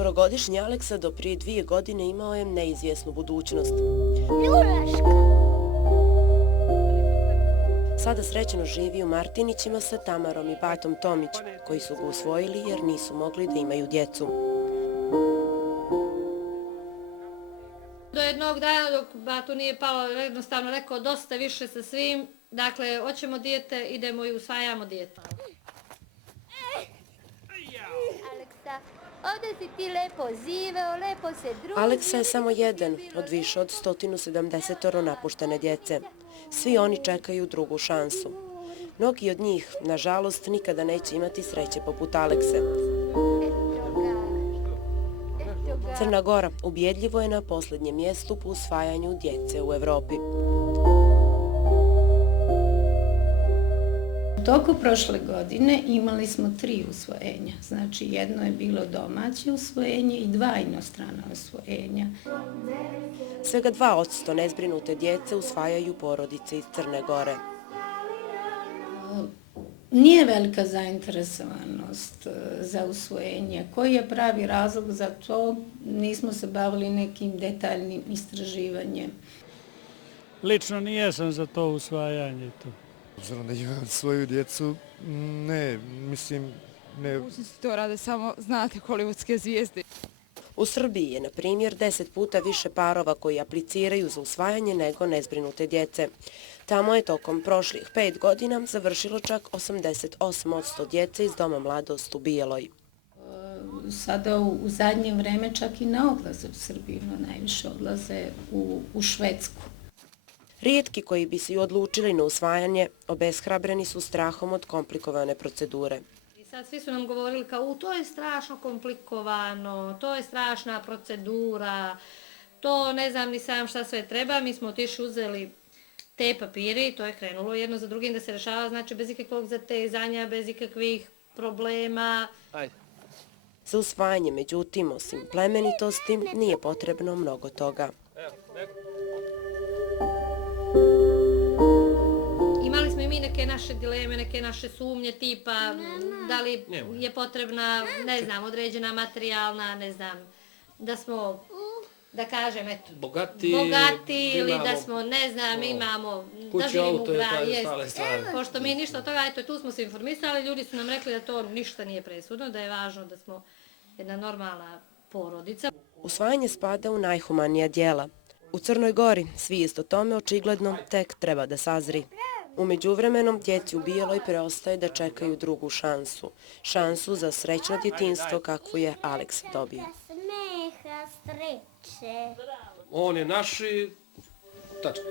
4-godišnji Aleksa do prije 2 godine imao je neizvjesnu budućnost. Sada srećno živi u Martinićima sa Tamarom i Batom Tomić, koji su ga usvojili jer nisu mogli da imaju djecu. Do jednog dana dok Batu nije palo, jednostavno rekao dosta više sa svim. Dakle, hoćemo dijete, idemo i usvajamo dijete. Aleksa, ovdje si ti lepo ziveo, lepo se družio. Aleksa je samo jedan od više od 170 napuštene djece. Svi oni čekaju drugu šansu. Mnogi od njih, nažalost, nikada neće imati sreće poput Alekse. Crna Gora ubjedljivo je na posljednjem mjestu po usvajanju djece u Evropi. U toku prošle godine imali smo 3 usvojenja, znači jedno je bilo domaće usvojenje i 2 inostrana usvojenja. Svega 2% nezbrinute djece usvajaju porodice iz Crne Gore. Nije velika zainteresovanost za usvojenje. Koji je pravi razlog za to? Nismo se bavili nekim detaljnim istraživanjem. Lično nijesam za to usvajanje. Obzirom da imam svoju djecu, ne, mislim, ne. Mogućnosti to rade samo, znate, hollywoodske zvijezde. U Srbiji je, na primjer, 10 puta više parova koji apliciraju za usvajanje nego nezbrinute djece. Tamo je tokom prošlih 5 godina završilo čak 88% djece iz Doma mladost u Bijeloj. Sada u zadnje vreme čak i na odlaze u Srbiju, najviše odlaze u Švedsku. Rijetki koji bi se odlučili na usvajanje obeshrabreni su strahom od komplikovane procedure. I sad svi su nam govorili kao to je strašno komplikovano, to je strašna procedura, to ne znam ni sam šta sve treba. Mi smo otišli, uzeli te papire i to je krenulo jedno za drugim da se rešava, znači bez ikakvog zatezanja, bez ikakvih problema. Za usvajanje, međutim, osim plemenitosti, nije potrebno mnogo toga. Imali smo i mi neke naše dileme, neke naše sumnje tipa da li je potrebna, ne znam, određena materijalna, ne znam, da smo, da kažem, eto, bogati ili da smo, ne znam, imamo, da živimo u gradu. Pošto mi ništa od toga, eto, tu smo se informisali, ljudi su nam rekli da to ništa nije presudno, da je važno da smo jedna normalna porodica. Usvajanje spada u najhumanija djela. U Crnoj Gori svi isto tome očigledno tek treba da sazri. U međuvremenom djeci u Bijeloj preostaje da čekaju drugu šansu. Šansu za srećno djetinjstvo kakvu je Aleks dobio. Smeha, sreće. On je naš i tačka.